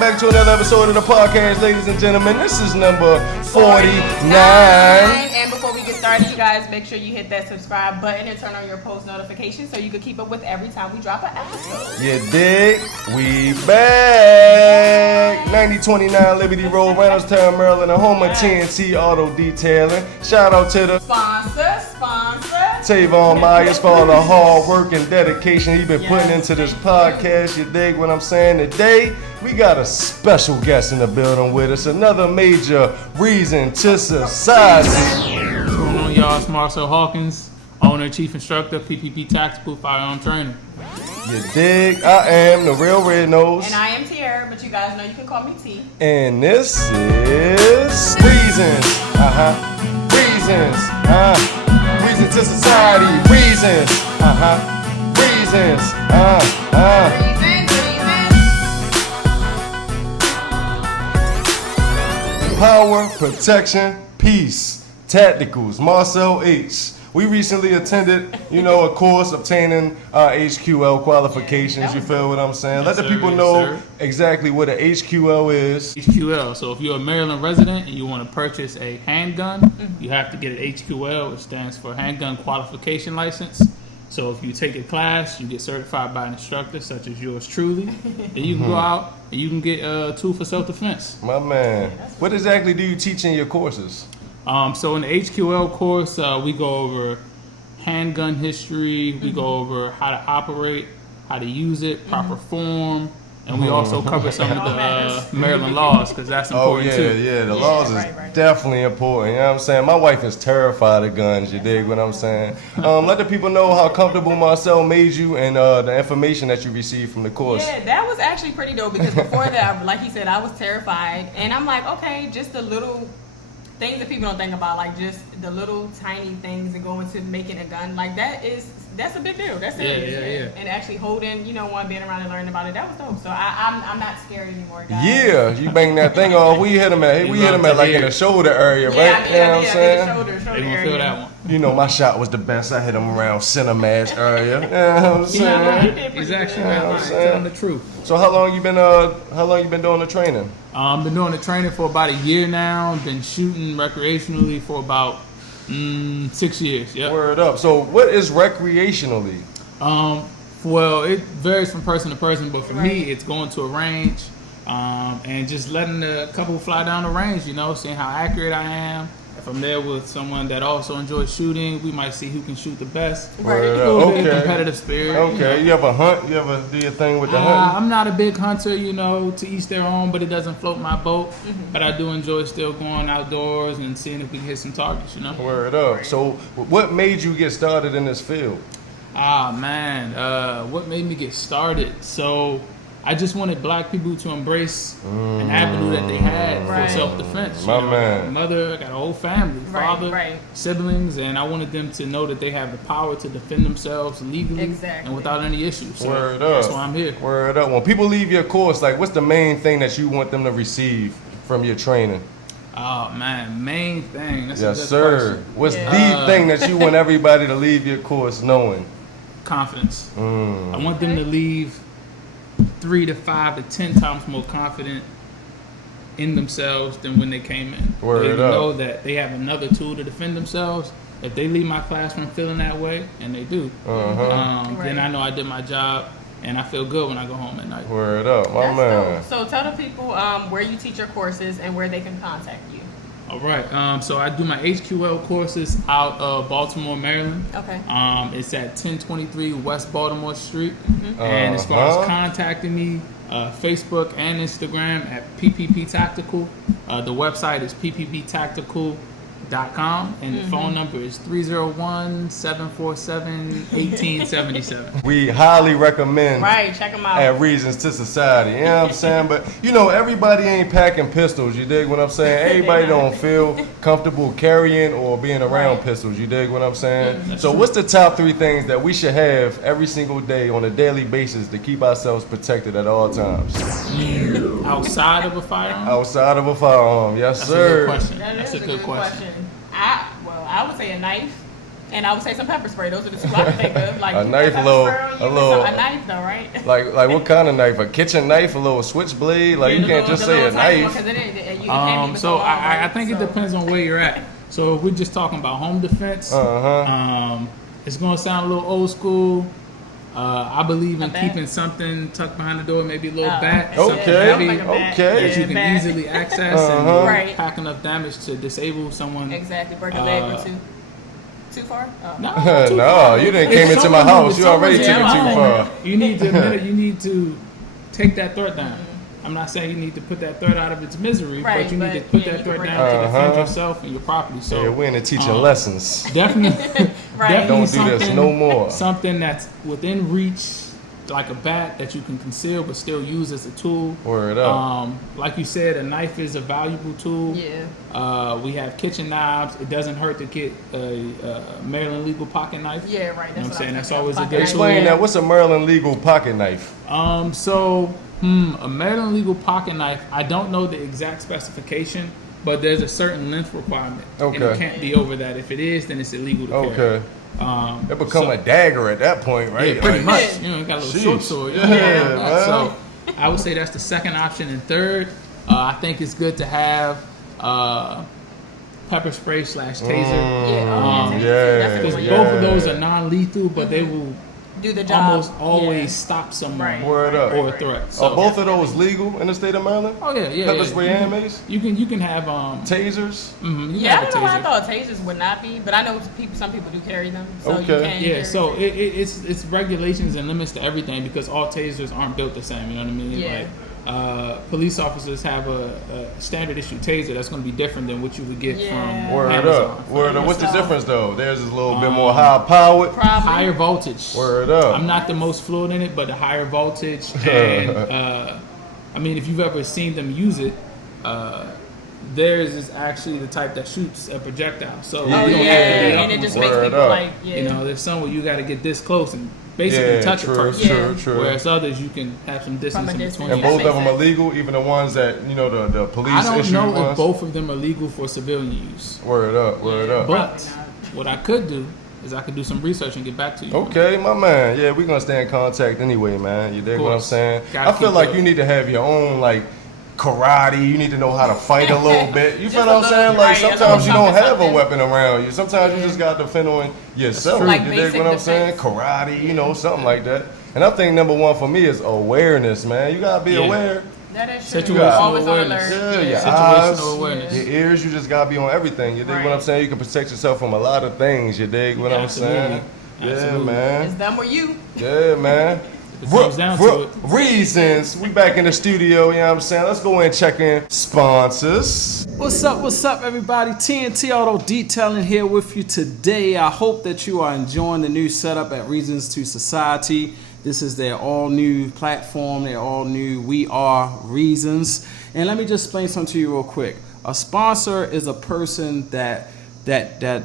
back to another episode of the podcast, ladies and gentlemen. This is number 49. And before we get started, you guys, make sure you hit that subscribe button and turn on your post notifications so you can keep up with every time we drop an episode. You dig? We back. 9029 Liberty Road, Randallstown, Maryland, the home of TNT Auto Detailing. Shout out to the sponsor. Tavon Myers for all the hard work and dedication he's been putting into this podcast. You dig what I'm saying? Today, we got a special guest in the building with us. Another major Reason to Society. What's going on, y'all? It's Marcell Hawkins, owner and chief instructor, PPP Tactical Firearm Trainer. You dig? I am the real Red Nose. And I am Tiara, but you guys know you can call me T. And this is Reasons. Reasons. Reasons to Society. Reasons. Reasons. Power, protection, peace. Tacticals. Marcell H. We recently attended, a course obtaining HQL qualifications. You feel what I'm saying? Let the people know exactly what a HQL is. HQL. So if you're a Maryland resident and you want to purchase a handgun, you have to get an HQL, which stands for Handgun Qualification License. So if you take a class, you get certified by an instructor such as yours truly, and you can go out and you can get a tool for self-defense. My man. What exactly do you teach in your courses? So in the HQL course, we go over handgun history, we go over how to operate, how to use it, proper form, and we also cover some of the Maryland laws, because that's important too. The laws is definitely important, you know what I'm saying? My wife is terrified of guns, you dig what I'm saying? Let the people know how comfortable Marcell made you and the information that you received from the course. Yeah, that was actually pretty dope, because before that, like he said, I was terrified, and I'm like, okay, just the little things that people don't think about, like just the little tiny things that go into making a gun, like that's a big deal. That's serious. Yeah. And actually holding, one, being around and learning about it, that was dope. So I'm not scared anymore, guys. Yeah, you bang that thing off. We hit him at like in the shoulder area, right? Yeah, you know what I'm saying? Shoulder They gonna area. feel that one. My shot was the best. I hit him around center mass area. You know what I'm saying? He's actually not lying. Telling the truth. So how long you been doing the training? Been doing the training for about a year now. Been shooting recreationally for about 6 years. Yeah. Word up. So what is recreationally? Well, it varies from person to person, but for me, it's going to a range and just letting a couple fly down the range. Seeing how accurate I am. If I'm there with someone that also enjoys shooting, we might see who can shoot the best. Word a up. little bit of competitive spirit. Okay. You ever hunt? You ever do your thing with the hunting? I'm not a big hunter, to each their own, but it doesn't float my boat. But I do enjoy still going outdoors and seeing if we can hit some targets, Word up. So what made you get started in this field? What made me get started? So I just wanted black people to embrace an avenue that they had for self-defense. My man. I got a mother, I got a whole family, father, siblings, and I wanted them to know that they have the power to defend themselves legally and without any issues. So Word up. That's why I'm here. Word up. When people leave your course, what's the main thing that you want them to receive from your training? Oh man, main thing. That's yes, a good sir. question. What's the thing that you want everybody to leave your course knowing? Confidence. I want them to leave 3 to 5 to 10 times more confident in themselves than when they came in. They know that they have another tool to defend themselves. If they leave my classroom feeling that way, and they do, then I know I did my job, and I feel good when I go home at night. Word up, my man. Dope. So tell the people where you teach your courses and where they can contact you. All right. So I do my HQL courses out of Baltimore, Maryland. Okay. It's at 1023 West Baltimore Street. And as far as contacting me, Facebook and Instagram at PPP Tactical. The website is ppptactical.com, and the phone number is 301-747-1877. We highly recommend check them out at Reasons to Society. You know what I'm saying? But everybody ain't packing pistols, you dig what I'm saying? Everybody don't feel comfortable carrying or being around pistols, you dig what I'm saying? So what's the top 3 things that we should have every single day on a daily basis to keep ourselves protected at all times? Outside of a firearm? Outside of a firearm, yes, sir. That's a good question. I would say a knife. And I would say some pepper spray. Those are the two I can think of. Like A knife, pepper little- spray on you a and little- a knife though, right? Like what kind of knife? A kitchen knife, a little switchblade? Like you can't just say a knife. So I think it depends on where you're at. So if we're just talking about home defense, it's gonna sound a little old school. I believe in keeping something tucked behind the door, maybe a little bat, something heavy that you can easily access and pack enough damage to disable someone. Exactly, break a leg or two. Too far? Oh. No, you didn't came into my house. You already took it too far. You need to take that threat down. I'm not saying you need to put that threat out of its misery, but you need to put that threat down to defend yourself and your property. So yeah, we're in the teaching lessons. Definitely, Don't do this no more. Something that's within reach, like a bat that you can conceal but still use as a tool. Word up. Like you said, a knife is a valuable tool. Yeah. We have kitchen knives. It doesn't hurt to get a Maryland legal pocket knife. Yeah, right. You know what I'm saying? That's always a good tool. Explain that. What's a Maryland legal pocket knife? A Maryland legal pocket knife, I don't know the exact specification, but there's a certain length requirement. Okay. And it can't be over that. If it is, then it's illegal to carry. It become a dagger at that point, right? Yeah, pretty Like, much. You know, you got a little short sword. Yeah, man. So I would say that's the second option. And third, I think it's good to have pepper spray / taser. Yeah. Because both of those are non-lethal, but they will do the job. Almost always stop someone Word up. or a threat. So, Are both of those legal in the state of Maryland? Oh yeah. Pepper spray and mace? You can have tasers. I don't know why I thought tasers would not be, but I know some people do carry them. So you can yeah, so it's regulations and limits to everything because all tasers aren't built the same. You know what I mean? Yeah. Like, police officers have a standard issue taser that's going to be different than what you would get from Word Amazon. up. Word up. What's the difference though? Theirs is a little bit more high powered. Higher voltage. Word up. I'm not the most fluent in it, but the higher voltage and I mean, if you've ever seen them use it, theirs is actually the type that shoots a projectile. So you don't have to be up and it just on makes it. people like You know, there's some where you got to get this close and basically touch true, a person. True. Whereas others, you can have some distance in between. And both of them are legal, even the ones that, you know, the police I don't issue know ones? if both of them are legal for civilian use. Word up, word up. But what I could do is I could do some research and get back to you. Okay, my man. Yeah, we're going to stay in contact anyway, man. You dig what I'm saying? I feel like you need to have your own, like, karate. You need to know how to fight a little bit. You feel what I'm saying? Like, sometimes you don't have a weapon around you. Sometimes you just got to defend on yourself. Like you dig what I'm saying? Karate, you know, something like that. And I think number one for me is awareness, man. You got to be aware. That is true. Situational awareness. Your eyes, your ears, you just got to be on everything. You dig what I'm saying? You can protect yourself from a lot of things. You dig what I'm saying? Yeah, man. It's them or you. Yeah, man. Reasons. We back in the studio, you know what I'm saying? Let's go in and check in sponsors. What's up, everybody? TNT Auto Detailing here with you today. I hope that you are enjoying the new setup at Reasons2Society. This is their all-new platform, their all-new We Are Reasons. And let me just explain something to you real quick. A sponsor is a person that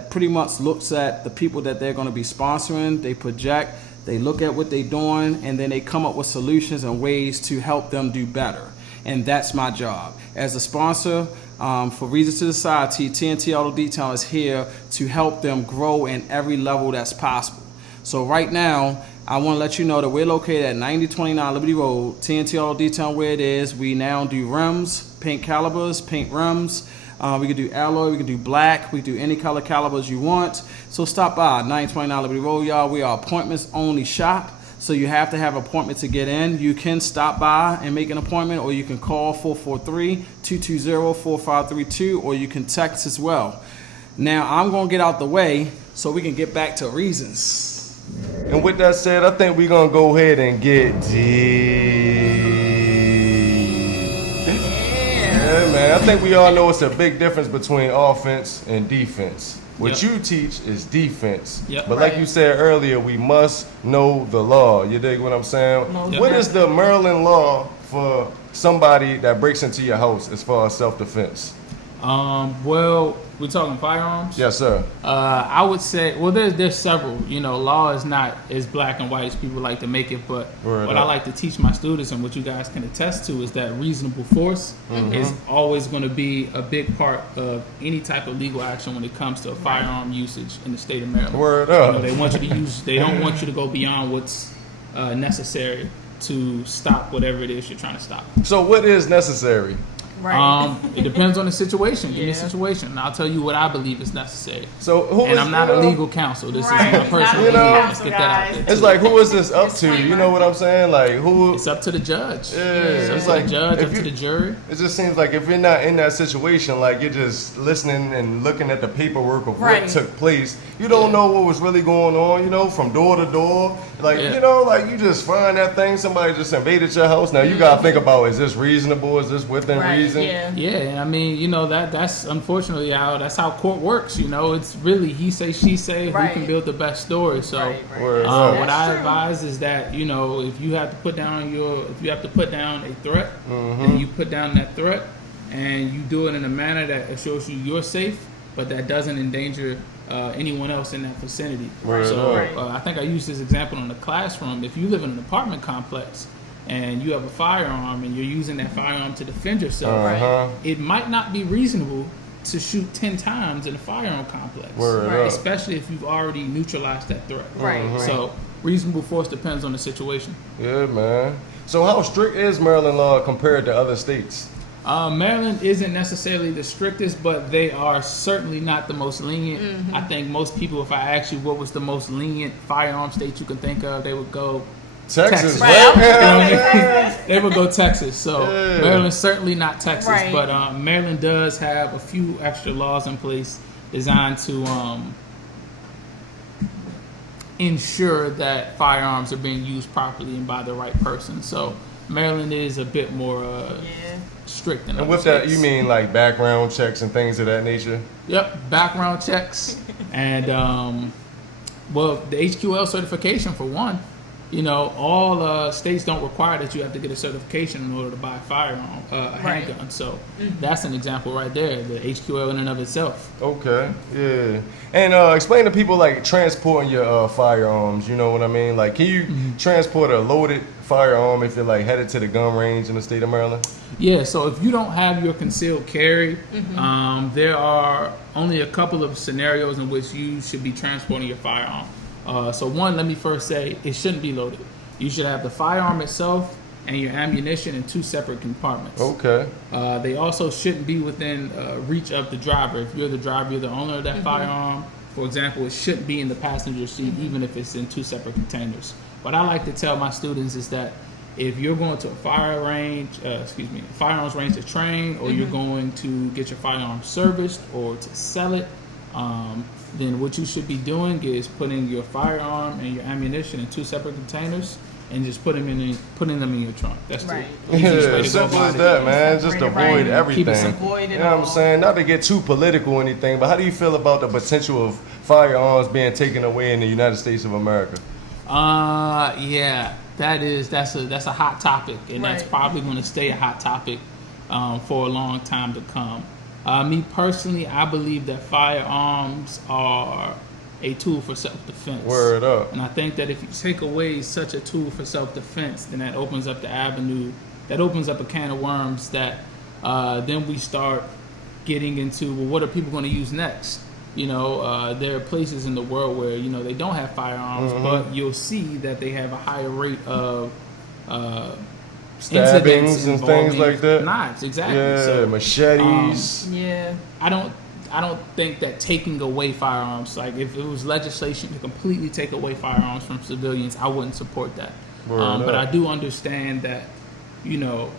pretty much looks at the people that they're going to be sponsoring. They project, they look at what they're doing, and then they come up with solutions and ways to help them do better. And that's my job. As a sponsor for Reasons2Society, TNT Auto Detail is here to help them grow in every level that's possible. So right now, I want to let you know that we're located at 9029 Liberty Road, TNT Auto Detail where it is. We now do rims, paint calibers, paint rims. We can do alloy, we can do black, we can do any color calibers you want. So stop by 929 Liberty Road, y'all. We are appointments only shop, so you have to have an appointment to get in. You can stop by and make an appointment, or you can call 443-220-4532, or you can text as well. Now I'm gonna get out the way so we can get back to reasons. And with that said, I think we're gonna go ahead and get deep. Yeah, man. I think we all know it's a big difference between offense and defense. What you teach is defense. But like you said earlier, we must know the law. You dig what I'm saying? What is the Maryland law for somebody that breaks into your house as far as self-defense? Well, We're talking firearms? Yes, sir. I would say, well, there's several. You know, law is not as black and white as people like to make it, but what I like to teach my students and what you guys can attest to is that reasonable force is always going to be a big part of any type of legal action when it comes to firearm usage in the state of Maryland. Word up. You know, they want you to use. They don't want you to go beyond what's necessary to stop whatever it is you're trying to stop. So what is necessary? Right. It depends on the situation. Give me a situation, and I'll tell you what I believe is necessary. So who is, I'm not a legal counsel. This is my personal You know, opinion. Let's get that out there. It's like, who is this up to? You know what I'm saying? Like, who? It's up to the judge. Yeah, It's up it's to like the judge, if up to you- the jury. It just seems like if you're not in that situation, like you're just listening and looking at the paperwork of Right. what took place, you don't know what was really going on, you know, from door to door. Like, Yeah. you know, like you just find that thing, somebody just invaded your house. Now you gotta think about, is this reasonable? Is this within Right. reason? Yeah. Yeah, and I mean, you know, that's unfortunately that's how court works. You know, it's really he say, she say, Right. who can build the best story. So. Right. Word That's- up. What that's I true. advise is that, you know, if you have to put down a threat, and you put down that threat, and you do it in a manner that assures you you're safe, but that doesn't endanger anyone else in that vicinity. Word So up. Right. I think I used this example in the classroom. If you live in an apartment complex and you have a firearm and you're using that firearm to defend yourself, Uh-huh. it might not be reasonable to shoot 10 times in a firearm complex, Word Right. up. especially if you've already neutralized that threat. Right. So reasonable force depends on the situation. Yeah, man. So how strict is Maryland law compared to other states? Maryland isn't necessarily the strictest, but they are certainly not the most lenient. I think most people, if I ask you what was the most lenient firearm state you can think of, they would go Texas, Texas. Right. I was right? gonna say they would go Texas. So Yeah. Maryland's certainly not Texas, Right. but Maryland does have a few extra laws in place designed to ensure that firearms are being used properly and by the right person. So Maryland is a bit more Yeah. strict than And other with that, states. you mean like background checks and things of that nature? Yep, background checks and well, the HQL certification for one. You know, all states don't require that you have to get a certification in order to buy a firearm, a Right. handgun. So that's an example right there. The HQL in and of itself. Okay, yeah. And explain to people like transporting your firearms. You know what I mean? Like, can you transport a loaded firearm if you're like headed to the gun range in the state of Maryland? Yeah. So if you don't have your concealed carry, there are only a couple of scenarios in which you should be transporting your firearm. So one, let me first say it shouldn't be loaded. You should have the firearm itself and your ammunition in two separate compartments. Okay. They also shouldn't be within reach of the driver. If you're the driver, you're the owner of that firearm. For example, it shouldn't be in the passenger seat, even if it's in two separate containers. What I like to tell my students is that if you're going to a firearms range to train, or you're going to get your firearm serviced or to sell it, then what you should be doing is putting your firearm and your ammunition in two separate containers and just putting them in your trunk. That's Right. the easiest way Yeah, to go simple about as it. that, man. Just Separate it, avoid right. everything. Keep it simple. Avoid it You know what I'm all. saying? Not to get too political or anything, but how do you feel about the potential of firearms being taken away in the United States of America? Yeah, that's a hot topic, and that's Right. probably going to stay a hot topic for a long time to come. Me personally, I believe that firearms are a tool for self-defense. Word up. And I think that if you take away such a tool for self-defense, then that opens up a can of worms that then we start getting into, well, what are people going to use next? You know, there are places in the world where, you know, they don't have firearms, but you'll see that they have a higher rate of Stabbings incidents and things involving like that? Knives, exactly. Yeah, So, machetes. Yeah. I don't think that taking away firearms, like if it was legislation to completely take away firearms from civilians, I wouldn't support that. Word But up. I do understand that, you know,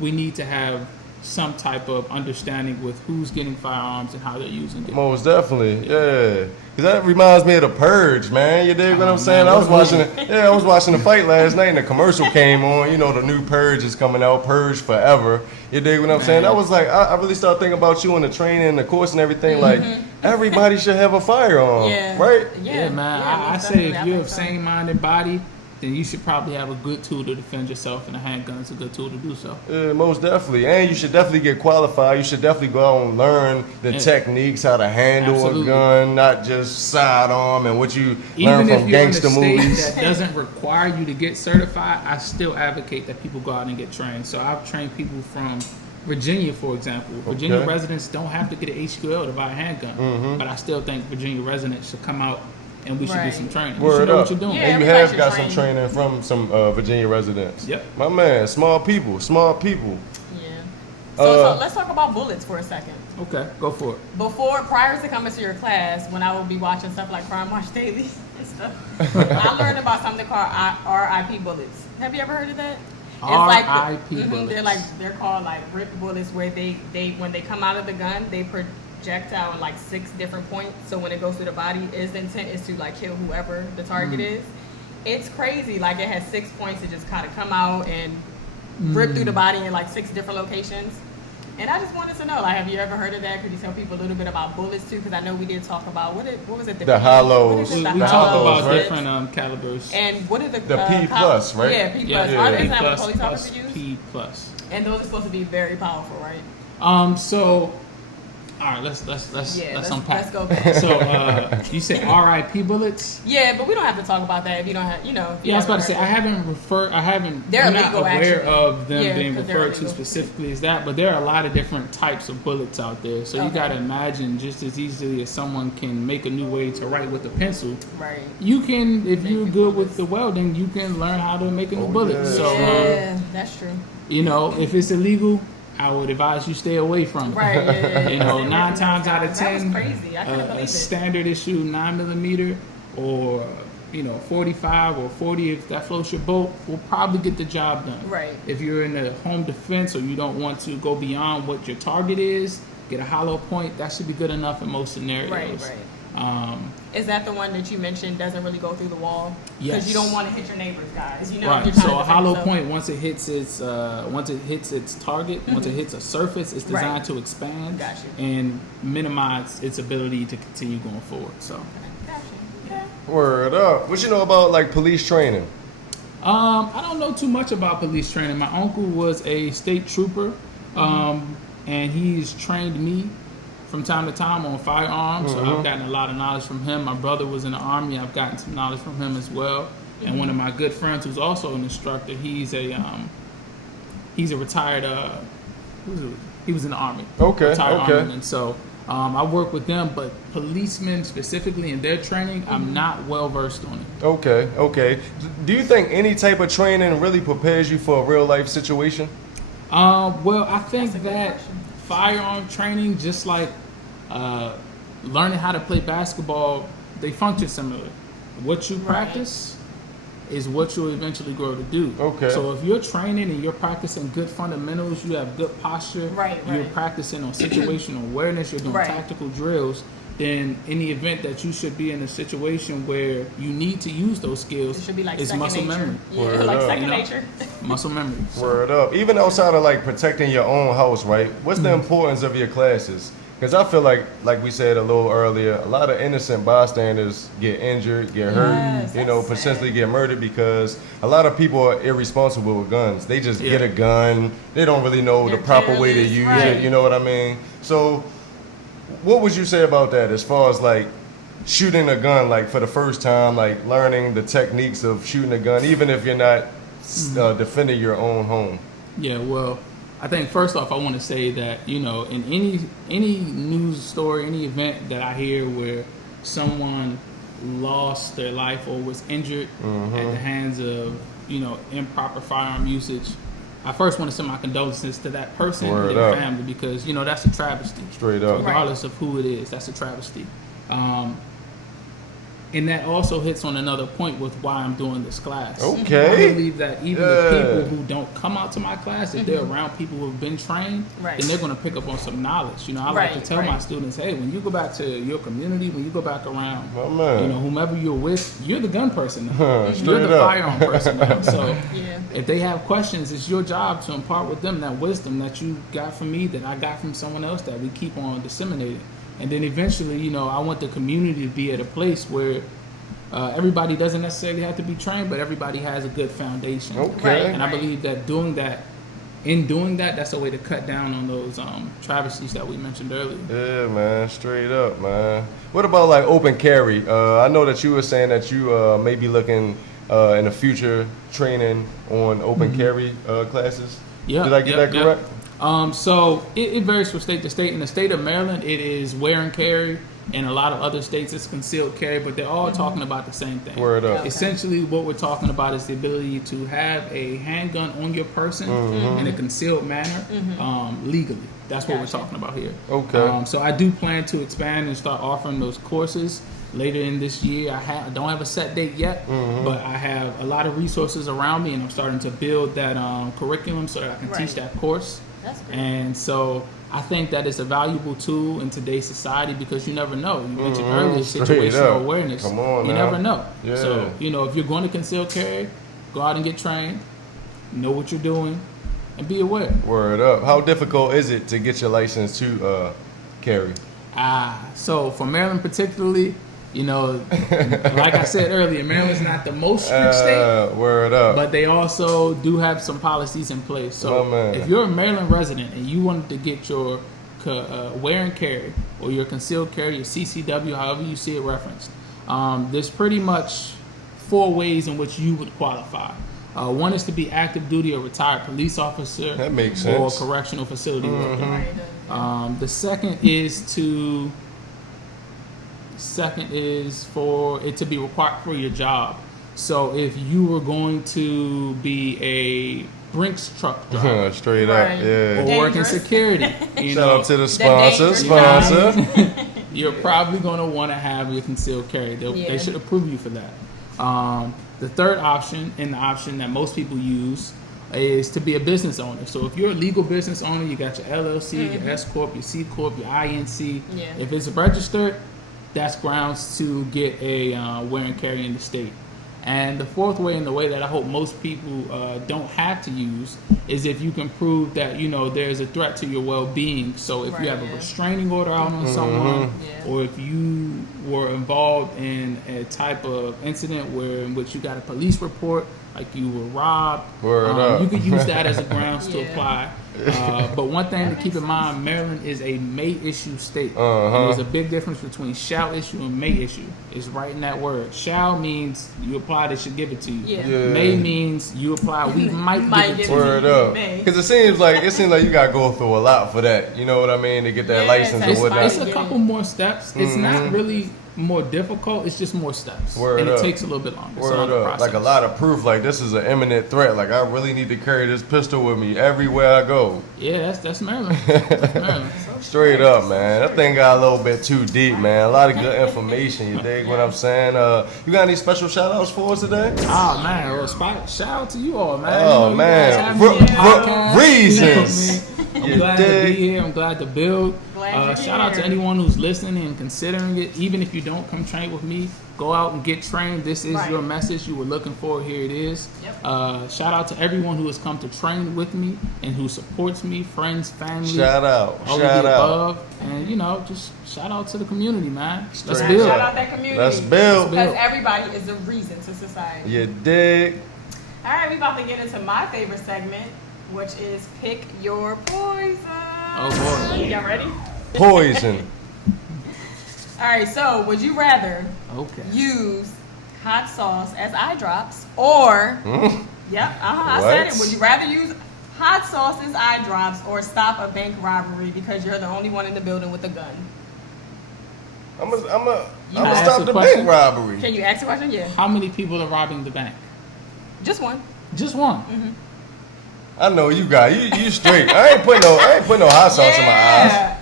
we need to have some type of understanding with who's getting firearms and how they're using it. Most definitely, yeah. Cause that reminds me of the Purge, man. You dig what I'm saying? man, I was what watching I was watching the fight last night, and the commercial came on. You know, the new Purge is coming out, Purge Forever. You dig what I'm saying? I was like, I really started thinking about you and the training and the course and everything. Like, everybody should have a firearm, Yeah. right? Yeah, man. Yeah, I most say if definitely. you're I of think so. sane-minded body then you should probably have a good tool to defend yourself, and a handgun is a good tool to do so. Yeah, most definitely. And you should definitely get qualified. You should definitely go out and learn the techniques, how to handle a gun, not just sidearm and what you learn from gangster movies. Even if you're in a state that doesn't require you to get certified, I still advocate that people go out and get trained. So I've trained people from Virginia, for example. Virginia residents don't have to get an HQL to buy a handgun, but I still think Virginia residents should come out and we should do some training. You should know what you're doing. And you have got some training from some Virginia residents. Yep. My man, small people. Yeah. So let's talk about bullets for a second. Okay, go for it. Prior to coming to your class, when I would be watching stuff like Crime Watch Daily and stuff, I learned about something called RIP bullets. Have you ever heard of that? It's RIP bullets. They're called like RIP bullets, where they when they come out of the gun, they projectile in like 6 different points. So when it goes through the body, its intent is to like kill whoever the target is. It's crazy. Like it has 6 points to just kind of come out and rip through the body in like 6 different locations. And I just wanted to know, like, have you ever heard of that? Could you tell people a little bit about bullets too? Because I know we did talk about what was it? The hollows. We talked about different calibers. And what are the P plus, right? Yeah, P plus. Yeah. Are P those plus, police plus officers use? P plus. And those are supposed to be very powerful, right? So, all right, let's unpack. Let's go back. So, you said RIP bullets? Yeah, but we don't have to talk about that if you don't have, Yeah, I was about to say I'm not aware of them being referred to specifically as that, but there are a lot of different types of bullets out there. So you got to imagine, just as easily as someone can make a new way to write with a pencil, right? You can, if you're good with the welding, you can learn how to make a new bullet. Yeah. So, that's true. If it's illegal, I would advise you stay away from it. Right. 9 times out of 10, that was crazy. I couldn't believe a it. standard issue 9mm or 45 or 40, if that floats your boat, will probably get the job done. Right. If you're in a home defense or you don't want to go beyond what your target is, get a hollow point. That should be good enough in most scenarios. Right. Is that the one that you mentioned doesn't really go through the wall? Yes. Because you don't want to hit your neighbors, guys. Right. So a hollow point, once it hits its target, once it hits a surface, it's designed to expand and minimize its ability to continue going forward. So. Word up. What you know about like police training? I don't know too much about police training. My uncle was a state trooper, and he's trained me from time to time on firearms. So I've gotten a lot of knowledge from him. My brother was in the Army. I've gotten some knowledge from him as well. And one of my good friends who's also an instructor, he's a retired he was in the Army. Retired Army. So I work with them, but policemen specifically in their training, I'm not well versed on it. Okay. Do you think any type of training really prepares you for a real life situation? Well, I think that firearm training, just like learning how to play basketball, they function similar. What you practice is what you'll eventually grow to do. Okay. So if you're training and you're practicing good fundamentals, you have good posture, you're practicing on situational awareness, you're doing tactical drills, then in the event that you should be in a situation where you need to use those skills, it should be like it's muscle memory. Yeah, like second nature. Muscle memory. Word up. Even outside of like protecting your own house, right? What's the importance of your classes? Because I feel like we said a little earlier, a lot of innocent bystanders get injured, get hurt, potentially get murdered because a lot of people are irresponsible with guns. They just get a gun. They don't really know the proper way to use it. You know what I mean? So what would you say about that as far as like shooting a gun, like for the first time, like learning the techniques of shooting a gun, even if you're not defending your own home? Yeah, well, I think first off, I want to say that, in any news story, any event that I hear where someone lost their life or was injured at the hands of, improper firearm usage, I first want to send my condolences to that person and their family because, that's a travesty. Straight up. Regardless of who it is, that's a travesty. And that also hits on another point with why I'm doing this class. Okay. I believe that even the people who don't come out to my class, if they're around people who have been trained, then they're going to pick up on some knowledge. I like to tell my students, hey, when you go back to your community, when you go back around, whomever you're with, you're the gun person now. You're the firearm person now. So if they have questions, it's your job to impart with them that wisdom that you got from me, that I got from someone else, that we keep on disseminating. And then eventually, I want the community to be at a place where everybody doesn't necessarily have to be trained, but everybody has a good foundation. Okay. And I believe that doing that, that's a way to cut down on those travesties that we mentioned earlier. Yeah, man, straight up, man. What about like open carry? I know that you were saying that you may be looking in the future training on open carry classes. Yeah. Did I get that correct? So it varies from state to state. In the state of Maryland, it is wear and carry. In a lot of other states, it's concealed carry, but they're all talking about the same thing. Word up. Okay. Essentially, what we're talking about is the ability to have a handgun on your person in a concealed manner legally. That's what we're talking about here. Okay. So I do plan to expand and start offering those courses later in this year. I don't have a set date yet, but I have a lot of resources around me, and I'm starting to build that curriculum so that I can teach that course. That's great. And so I think that it's a valuable tool in today's society because you never know. You mentioned earlier situational awareness. Come on, you now. never know. Yeah. So, if you're going to conceal carry, go out and get trained, know what you're doing, and be aware. Word up. How difficult is it to get your license to carry? So for Maryland particularly, like I said earlier, Maryland's not the most strict state. Word up. But they also do have some policies in place. So if you're a Maryland resident and you wanted to get your wear and carry or your concealed carry, your CCW, however you see it referenced, there's pretty much 4 ways in which you would qualify. One is to be active duty or retired police officer. That makes or sense. correctional facility worker. The second is for it to be required for your job. So if you were going to be a Brinks truck driver, straight up, yeah. or work in security, Shout out to the sponsor. You're probably going to want to have your concealed carry. They should approve you for that. The third option, and the option that most people use, is to be a business owner. So if you're a legal business owner, you got your LLC, your S Corp, your C Corp, your INC. If it's registered, that's grounds to get a wear and carry in the state. And the fourth way, and the way that I hope most people don't have to use, is if you can prove that there's a threat to your well-being. So if you have a restraining order out on someone, or if you were involved in a type of incident in which you got a police report, like you were robbed, you could use that as a grounds to apply. But one thing to keep in mind, Maryland is a may issue state. And there's a big difference between shall issue and may issue. It's right in that word. Shall means you apply, they should give it to you. May means you apply, we might give it to you. Word up. Because it seems like you got to go through a lot for that. You know what I mean? To get that license or whatnot. It's a couple more steps. It's not really more difficult. It's just more steps. It takes a little bit longer. Word up. Like a lot of proof. Like this is an imminent threat. Like I really need to carry this pistol with me everywhere I go. Yeah, that's Maryland. That's Maryland. Straight up, man. That thing got a little bit too deep, man. A lot of good information. You dig what I'm saying? You got any special shout outs for us today? Oh man, shout out to you all, man. Oh man, Reasons. I'm glad to be here. I'm glad to build. Shout out to anyone who's listening and considering it. Even if you don't come train with me, go out and get trained. This is your message you were looking for. Here it is. Shout out to everyone who has come to train with me and who supports me, friends, family. Shout out. All Shout out. And just shout out to the community, man. Let's Straight build. Shout out that community. Let's build. Because everybody is a reason to society. You dig? All right, we about to get into my favorite segment, which is Pick Your Poison. Oh boy. Y'all ready? Poison. All right, so would you rather use hot sauce as eye drops or I said it. Would you rather use hot sauce as eye drops or stop a bank robbery because you're the only one in the building with a gun? I'm gonna ask stop the the question? bank robbery. Can you ask a question? Yeah. How many people are robbing the bank? Just one. Just one. I know you got you straight. I ain't putting no hot sauce in my eyes.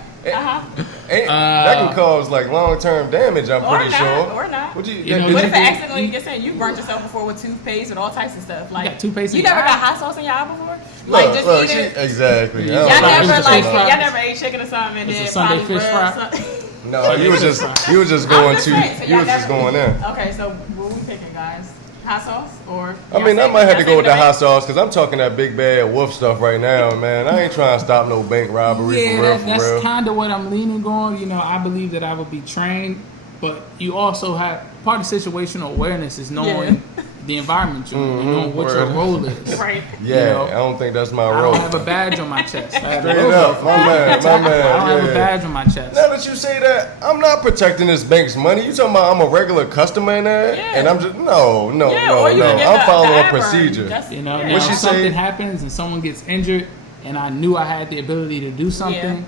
That can cause like long-term damage. I'm pretty sure. Or not. What know, What if it accidentally gets in? You burnt yourself before with toothpaste and all types of stuff. Like got toothpaste you in your never eye? got hot sauce in your eye before? Look, eat it. exactly. Yeah. Y'all never ate chicken or something and It's a then Sunday probably fish rubbed fry. something. No, you was just going in. Okay, so what we picking, guys? Hot sauce or? I mean, I might have to go with the hot sauce because I'm talking that big bad wolf stuff right now, man. I ain't trying to stop no bank robbery for real. That's kind of what I'm leaning on. I believe that I would be trained But you also have part of situational awareness is knowing the environment you're in, knowing what your role is. Right. Yeah, You know, I don't think that's my I role. don't have a badge on my chest. I have a Straight logo up, for my people man, to protect my me. man, I don't have yeah. a badge on my chest. Now that you say that, I'm not protecting this bank's money. You talking about I'm a regular customer in there, Yeah. and I'm just no. Or you can get I'm the following ad burn. procedure. That's- You know, yeah. now What she if something say? happens and someone gets injured, and I knew I had the ability to do something.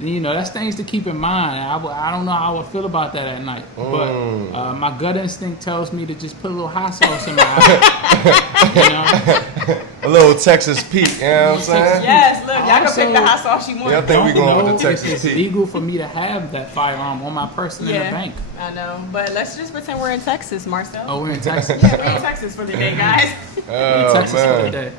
You know, that's things to keep in mind. I don't know how I would feel about that at night. But my gut instinct tells me to just put a little hot sauce in my eye. You know? A little Texas Pete, you know what I'm saying? Yes, look, y'all can Also- pick the hot sauce you want. Yeah, I think we Don't going with know the Texas if it's Pete. legal for me to have that firearm on my person in the bank. I know. But let's just pretend we're in Texas, Marcel. Oh, we're in Texas. Yeah, we're in Texas for the day, guys. We're in Texas for the day.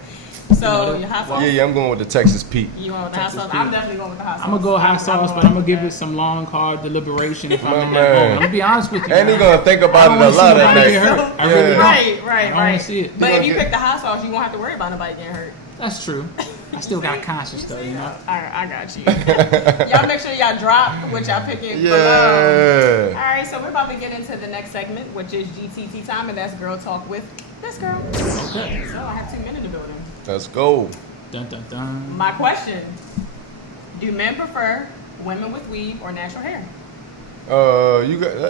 So, your hot sauce? Yeah, I'm going with the Texas Pete. You want the hot Texas sauce? Pete. I'm definitely going with the hot sauce. I'm gonna go hot sauce, but I'm gonna give it some long, hard deliberation if I'm in that moment. I'm gonna be honest with you. And he man. gonna think I about don't it a wanna see lot at nobody get night. hurt. I really don't. Right. I don't wanna see it. But You if you gonna pick the hot sauce, you won't have to worry about nobody getting hurt. That's true. I still got conscience though, you know. I got you. Y'all make sure y'all drop what y'all picking below. Yeah. All right, so we're about to get into the next segment, which is GTT time, and that's Girl Talk with this girl. Okay. So I have 2 men in the building. Let's go. Dun dun dun. My question: do men prefer women with weave or natural hair?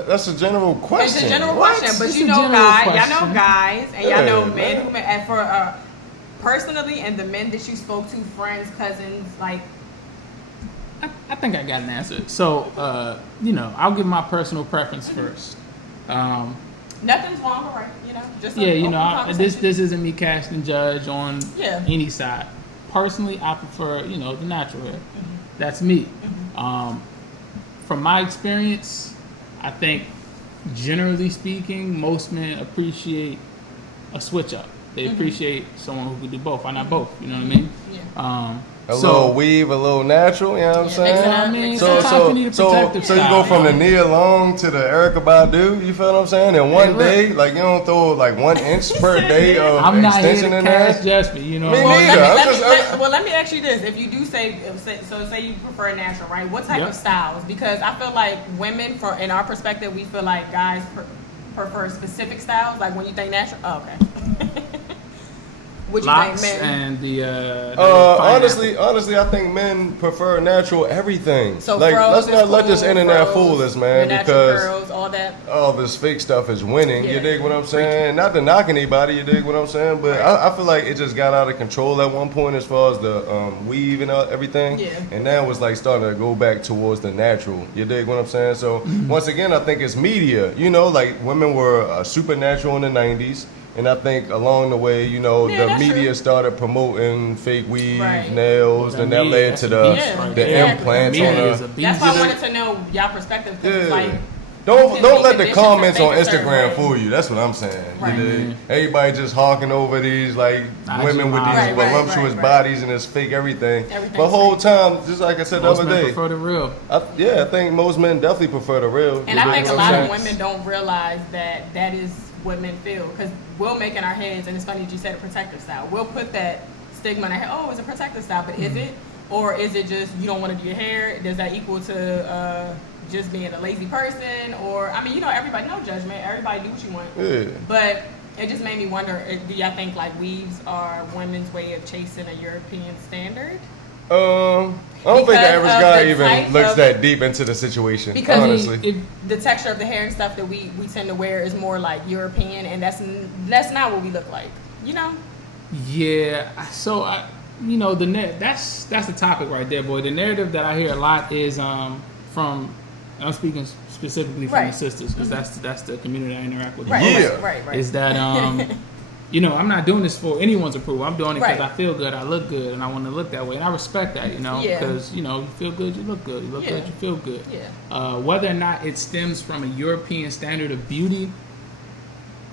That's a general question. It's a general What? question, but It's you a know general guys, y'all question. know guys, and y'all know Yeah, men man. who and for personally, and the men that you spoke to, friends, cousins, like. I think I got an answer. So, you know, I'll give my personal preference first. Nothing's wrong or right, you know. Just Yeah, you open know, conversation. this isn't me casting judge on Yeah. any side. Personally, I prefer, you know, the natural hair. That's me. From my experience, I think generally speaking, most men appreciate a switch up. They appreciate someone who can do both. Why not both? You know what I mean? Yeah. A little weave, a little natural, you know what I'm Yeah, saying? mix it up, I mean, mix it sometimes up. you need a protective so you style, go from you the know? Nia Long to the Erykah Badu, you feel what I'm saying? In one Hey, look. day, like you don't throw like 1 inch per day of I'm not here extension to in cast there. judgment, you know. Me what I mean? neither. Let me ask you this: if you do say you prefer natural, right? What type Yep. of styles? Because I feel like women, in our perspective, we feel like guys prefer specific styles. Like when you think natural, oh, okay. What you Locks think, men? and the Honestly, I think men prefer natural everything. So like, froze let's is not let cool, this internet froze, fool us, the man, natural because curls, all that. all this fake stuff is winning. Yeah. You dig what I'm saying? Not to knock anybody, you dig what I'm saying? But I feel like it just got out of control at one point as far as the weave and everything. Yeah. And now it's like starting to go back towards the natural. You dig what I'm saying? So once again, I think it's media. You know, like women were supernatural in the 90s. And I think along the way, you know, Yeah, the that's media true. started promoting fake weave, Right. nails, Well, and that that media, led that's to a the, beast right the there. implants Media on is the... a beast. That's why I You wanted to know y'all perspective. 'Cause it's Yeah. like, Don't can let be the conditioned comments to on think a certain Instagram way. fool you. That's what I'm saying. Right. You dig? Everybody just hawking over these like IG women with these models. Right, voluptuous right. bodies and this fake everything. Everything's But whole fake. time, just like I said Most the other men day, prefer the real. I think most men definitely prefer the real. and You I dig think a what lot I'm of saying? women don't realize that is what men feel. Because we'll make in our heads, and it's funny that you said a protective style. We'll put that stigma in our head. Oh, it's a protective style, but is it? Or is it just you don't want to do your hair? Does that equal to just being a lazy person? Or, I mean, you know, everybody, no judgment. Everybody do what you want. Yeah. But it just made me wonder, do y'all think like weaves are women's way of chasing a European standard? I don't think the Because average of guy the even type looks of- that deep into the situation. Because honestly. the texture of the hair and stuff that we tend to wear is more like European, and that's not what we look like, you know? Yeah, so you know, that's the topic right there, boy. The narrative that I hear a lot is from, I'm speaking specifically from the Right. sisters because that's the community I interact with. the Right, most, right. Is that you know, I'm not doing this for anyone's approval. I'm doing it because Right. I feel good, I look good, and I want to look that way, and I respect that, you know, Yeah. because you know, you feel good, you look good, you look Yeah. good, you feel good. Yeah. Whether or not it stems from a European standard of beauty,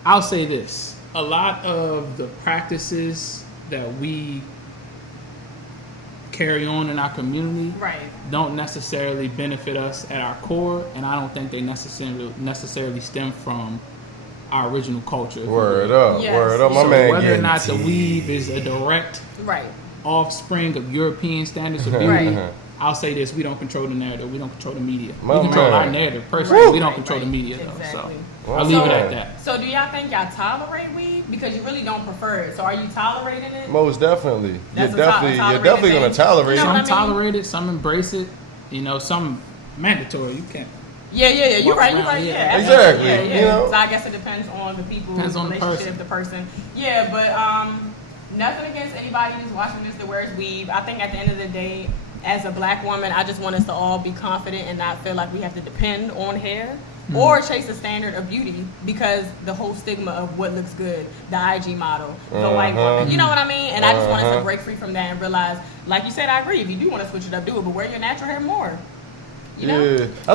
I'll say this: a lot of the practices that we carry on in our community Right. don't necessarily benefit us at our core, and I don't think they necessarily stem from our original culture. if you Word will. up, Yes. word up. My So man whether or getting not the tea. weave is a direct Right. offspring of European standards of beauty, Right. I'll say this: we don't control the narrative. We don't control the media. My We control man. our narrative personally. We don't Right, control the right. media though. Exactly. So I'll leave it So- at that. So do y'all think y'all tolerate weed? Because you really don't prefer it. So are you tolerating it? Most definitely. That's You're a definitely tolerated gonna thing. tolerate You it. know what Some I mean? tolerate it. Some embrace it. You know, some mandatory. You can't. Yeah. You're Walk right. around, yeah. Yeah, Exactly, Yeah. you know? So I guess it depends on the people, Depends the on the relationship, the person. Yeah, but nothing against anybody who's watching this that wears weave. I think at the end of the day, as a black woman, I just want us to all be confident and not feel like we have to depend on hair or chase a standard of beauty because the whole stigma of what looks good, the IG model, the white woman, you know what I mean? And I just want us to break free from that and realize, like you said, I agree. If you do want to switch it up, do it, but wear your natural hair more. You know? Yeah, I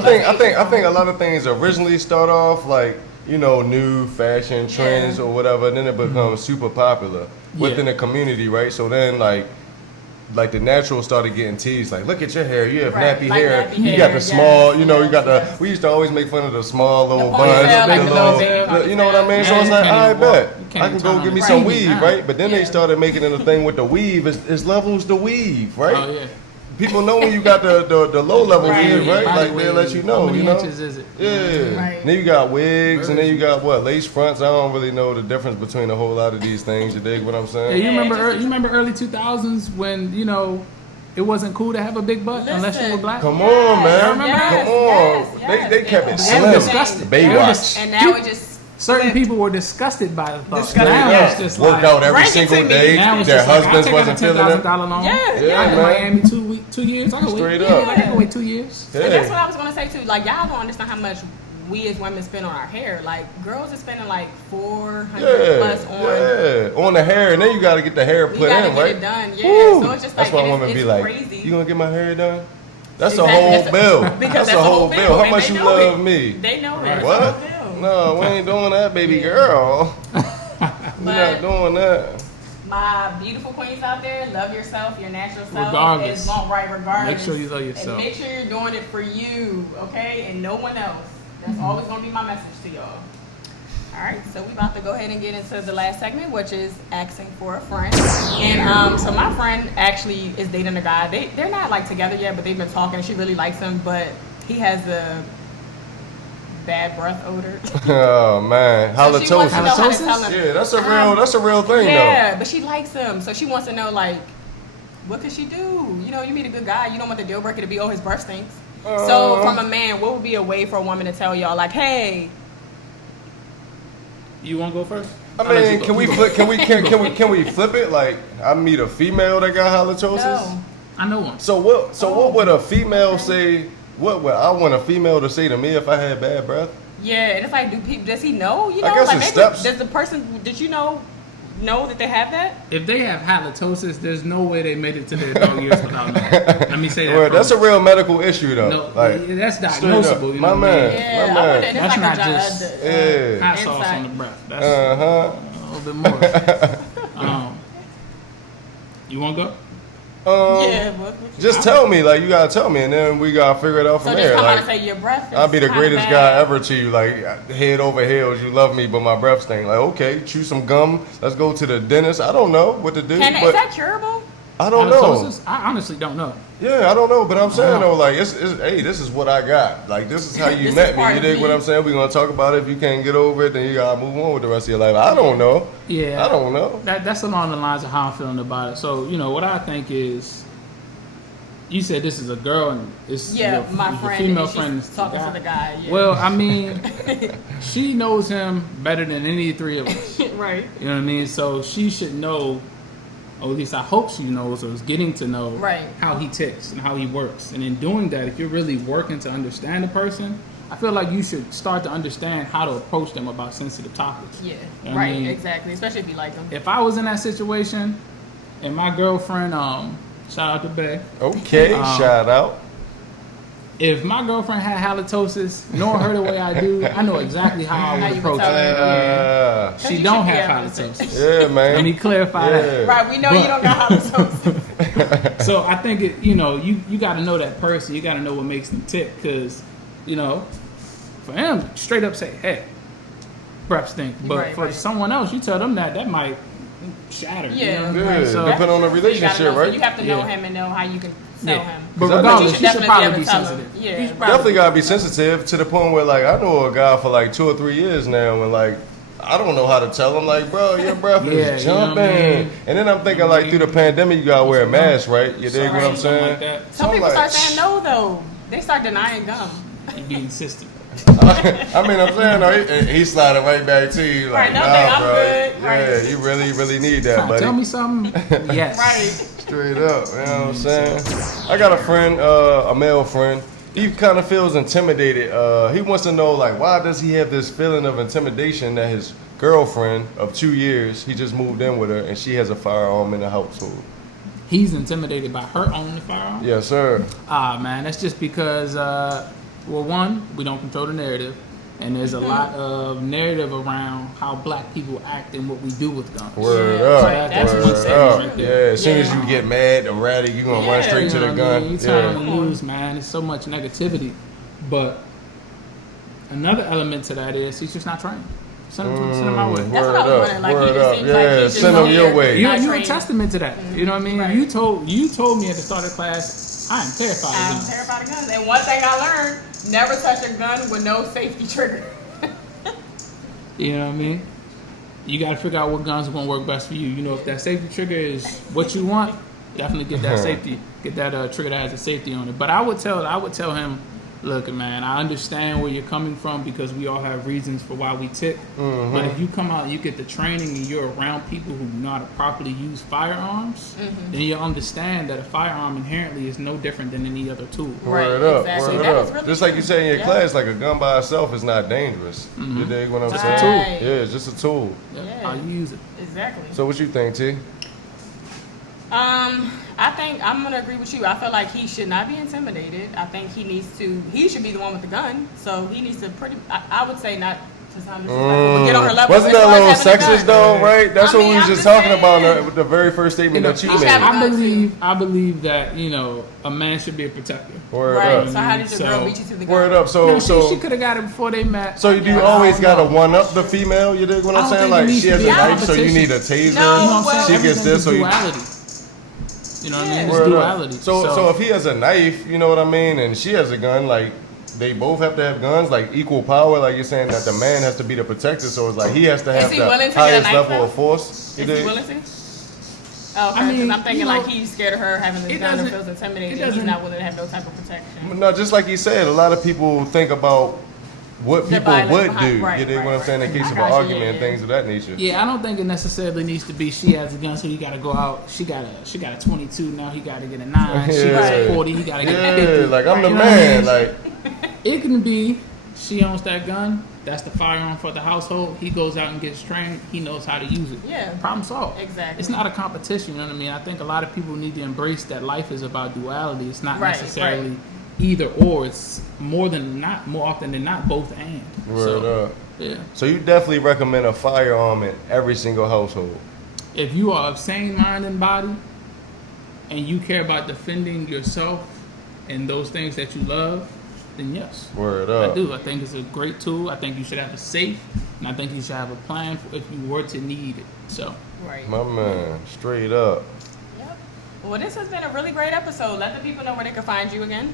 think a lot of things originally start off like, you know, new fashion trends or whatever, and then it becomes super popular within the community, right? So then like the natural started getting teased, like, look at your hair, you have Right, nappy like hair, nappy you hair, got the yes, small, you know, you got the. yes. We used to always make fun of the small little The buns, ponytail, like the the little, little you know what I mean? So Yeah, it's you like, can't I even bet walk. You can't I can even go turn give on me the some TV weave, now. right? But then they Yeah. started making it a thing with the weave. It's levels to weave, right? Oh yeah. People know when you got the low level Right. weave, right? Body Like they let you weight, know, How many you know. inches is it? Yeah. Right. Then you got wigs, and then you got what, lace fronts. I don't really know the difference between a whole lot of these things. You dig what I'm Yeah, saying? you Yeah, remember? it just- You remember early 2000s when it wasn't cool to have a big butt unless you were Listen. black. Come on, man. remember that? Come on. Yes, They kept it yes. They were slim. disgusted. Baywatch. And now it just Certain people were disgusted by the thought. Disgusted. Now Yeah. it's just Worked like, out every Rank it single to me. day. now it's Their just like, husbands I wasn't take out a feeling it. $10,000 loan. Yeah, I yeah, in man. Miami 2 years. I can wait. Straight Yeah, up. I can wait 2 years. But that's Yeah. what I was gonna say too. Like y'all don't understand how much we as women spend on our hair. Like girls are spending like $400 plus on. On the hair, and then you got to get the hair We put gotta in, get right? it done. Yeah. Woo. So it's just That's like why it's, women it's be like, crazy. "You gonna get my hair done?" That's Exactly. a whole That's a- bill. because That's a whole bill. How and much they you know love it. me? They know Right. it. What? It's a bill. No, we ain't doing that, baby girl. We not doing that. My beautiful queens out there, love yourself, your natural self. Regardless. It's not right regardless. Make sure you love yourself. And make sure you're doing it for you, okay? And no one else. That's always going to be my message to y'all. All right, so we about to go ahead and get into the last segment, which is asking for a friend. And so my friend actually is dating a guy. They're not like together yet, but they've been talking. And she really likes him, but he has a bad breath odor. Oh man, So she wants to know how to Halitosis? tell him. Yeah, that's a real thing Yeah, but she likes him, so she wants to know like, what could she do? You know, you meet a good guy, you don't want the deal breaker to be, oh, his breath stinks. So from a man, what would be a way for a woman to tell y'all like, hey? You want to go first? I mean, can we flip? Can we flip it? Like, I meet a female that got halitosis. No. I know one. So what would a female say? What would I want a female to say to me if I had bad breath? Yeah, and it's like, does he know? You know, I guess like it's maybe steps. does the person? Did you know that they have that? If they have halitosis, there's no way they made it to their adult years without knowing. Let me say that. Well, that's a first. real medical issue though. No, Like, that's straight up. diagnosable. You know My what I man. mean? Yeah, my I man. wonder. And it's That's like not a just- Yeah. Hot sauce inside. on the breath. That's Uh a little bit more. You want to go? huh. Yeah, Just tell me, like you gotta tell me, and then we gotta figure it out so from just there. come out Like, and say your breath. Is I'll be the kinda greatest bad. guy ever to you. Like head over heels, you love me, but my breath stink. Like okay, chew some gum. Let's go to the dentist. I don't know what to do, Is but that curable? I don't know. Halitosis? I honestly don't know. Yeah, I don't know, but I'm saying Wow. though, like it's hey, this is what I got. Like this is how you This met is me. part You of dig me. what I'm saying? We're gonna talk about it. If you can't get over it, then you gotta move on with the rest of your life. I don't know. Yeah. I don't know. That's along the lines of how I'm feeling about it. So, what I think is, you said this is a girl and it's Yeah, my your friend. female and she's friend. is the talking guy. to the guy. Yeah. Well, I mean, she knows him better than any three of us. right. You know what I mean? So she should know, or at least I hope she knows, or is getting to know Right. how he ticks and how he works. And in doing that, if you're really working to understand a person, I feel like you should start to understand how to approach them about sensitive topics. Yeah. You know what I Right. mean? Exactly. Especially if you like them. If I was in that situation and my girlfriend, shout out to Bay, Okay, shout out. if my girlfriend had halitosis, knowing her the way I do, I know exactly how I How would you would approach tell her. Yeah, She you don't should be have able to halitosis. yeah, man. Let me clarify Yeah. that. Right. We know But- you don't got halitosis. So I think you got to know that person. You got to know what makes them tick, because for him, straight up say, "Hey, breath stink." But Right, for right. someone else, you tell them that might shatter. You Yeah. know? Yeah, So depending on the So you gotta relationship, know, so right? you have to know Yeah. him and know how you can tell him. But I regardless, you she should definitely probably be be able to tell him. sensitive. Yeah. You should probably Definitely gotta be sensitive to the point where, like, I know a guy for like 2 or 3 years now, and like, I don't know how to tell him, like, bro, your breath Yeah, is you know jumping. what I mean? And then I'm thinking, like, through the pandemic, you gotta wear a mask, right? You dig what I'm Something saying? like that. Some I'm people like, start saying no, though. They start denying gum. You be insistent. I mean, I'm saying, no, he sliding right back to you, like, Right, no, nah, I'm bro. good. Yeah, Right. you really need that, buddy. Tell me something. Yes. Right. Straight up, you know what I'm saying? I got a friend, a male friend. He kind of feels intimidated. He wants to know, like, why does he have this feeling of intimidation that his girlfriend of 2 years, he just moved in with her, and she has a firearm in the household? He's intimidated by her owning the firearm? Yes, sir. Man, that's just because, well, one, we don't control the narrative. And there's a lot of narrative around how black people act and what we do with guns. Word Yeah, up. right, that's Word one segment up. right Yeah, there. as soon as Yeah. you get mad, erratic, you're going to run Yeah. straight to the You gun. turn on Yeah. the news, man. There's so much negativity. But another element to that is he's just not trained. Send him my way. That's what I Word was up. wondering. Like, he Word just up. seems like Yeah, he's just send him here, your way. You're a trained. testament to that. You know what I mean? Right. You told me at the start of class, I am terrified of I'm guns. terrified of guns. And one thing I learned, never touch a gun with no safety trigger. You know what I mean? You got to figure out what guns are going to work best for you. You know, if that safety trigger is what you want, definitely get that safety, get that trigger that has a safety on it. But I would tell him, look, man, I understand where you're coming from because we all have reasons for why we tick. Mm-hmm. But if you come out and you get the training and you're around people who know how to properly use firearms, then you'll understand that a firearm inherently is no different than any other tool. Right, Word up, exactly. word That up. is really Just like you say in your Yeah. class, like a gun by itself is not dangerous. You dig what I'm Just a saying? tool. Right. Yeah, it's just a tool. Yep, Yeah. how you use it. Exactly. So what you think, T? I think I'm gonna agree with you. I feel like he should not be intimidated. I think he should be the one with the gun. So he needs to I would say not to sound disrespectful, but get on her level. Wasn't as that far a little as having a sexist gun. though, right? That's I what mean, we was I'm just just talking about saying. with the very first statement that you he should made. have a I believe that, you know, a man should be a protector. Word Right. up. So how did your So- girl beat you to the gun? Word up. No, So she could have got it before they met. So you But always I got to don't know. one up the female? You dig what I I'm don't saying? think it Like needs she to has be a a knife, so you competition. need a taser. No, You know what I'm well- saying? She gets Everything this, is so you. duality. You know what I mean? It's Word up. duality. So if he has a knife, you know what I mean, and she has a gun, like they both have to have guns, like equal power. Like you're saying that the man has to be the protector, so it's like he has to have he the willing to get a highest knife level now? of force. You Is he dig? willing to? Oh, okay. I mean, I'm thinking you know, like he's scared of her having this it gun and doesn't- feels intimidated. it And he's doesn't- not willing to have no type of protection. No, just like he said, a lot of people think about what The people violence would behind- do. right, You dig right, what I'm right. saying? In case I of got an you, argument yeah, and yeah. things of that nature. Yeah, I don't think it necessarily needs to be she has a gun, so he got to go out. She got a 22 now. He got to get a 9. She got a Yeah. 40. He got to get a Yeah, 50. like I'm the You know what I man. mean? Like It can be she owns that gun. That's the firearm for the household. He goes out and gets trained. He knows how to use it. Yeah. Problem solved. Exactly. It's not a competition. You know what I mean? I think a lot of people need to embrace that life is about duality. It's not Right, necessarily right. either or. It's more often than not, both and. word up. Yeah. So you definitely recommend a firearm in every single household. If you are of sane mind and body, and you care about defending yourself and those things that you love, then yes. Word I up. do. I think it's a great tool. I think you should have a safe, and I think you should have a plan for if you were to need it. So, Right. My man, straight up. Yep. Well, this has been a really great episode. Let the people know where they can find you again.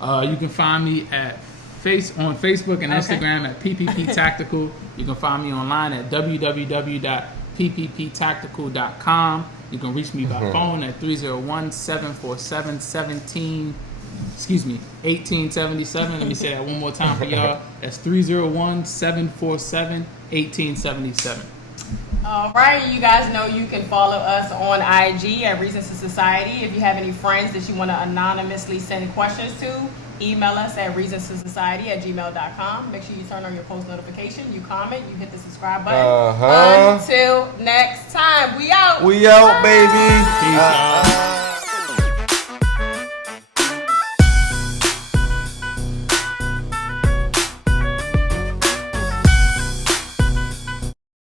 you can find me on Facebook and Okay. Instagram at PPP Tactical. You can find me online at www.ppptactical.com. You can reach me by phone at 1877. Let me say that one more time for y'all. That's 301-747-1877. All right, you guys know you can follow us on IG at Reasons2Society. If you have any friends that you want to anonymously send questions to, email us at reasons2society@gmail.com. Make sure you turn on your post notification, you comment, you hit the subscribe button. Until next time, we out. We out, baby. Peace, y'all.